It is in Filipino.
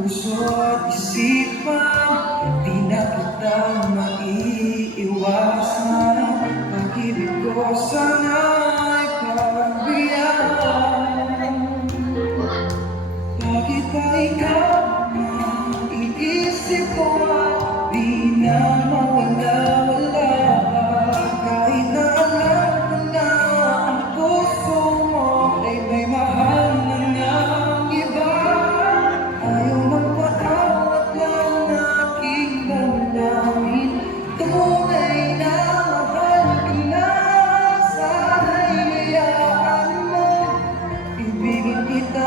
Puso't isipan, di na kita maiiwasan. Pag-ibig ko sana'y pagbiyaan. Bakit ba ikaw ang iisip ko at di na mawala-wala? Kahit na alam ko na ang puso mo ay may mahal na ngang iba. Ayaw magpaawat lang na aking damdamin. Tunay na mahal ka na, sana'y hayaan mo. Ibigin kita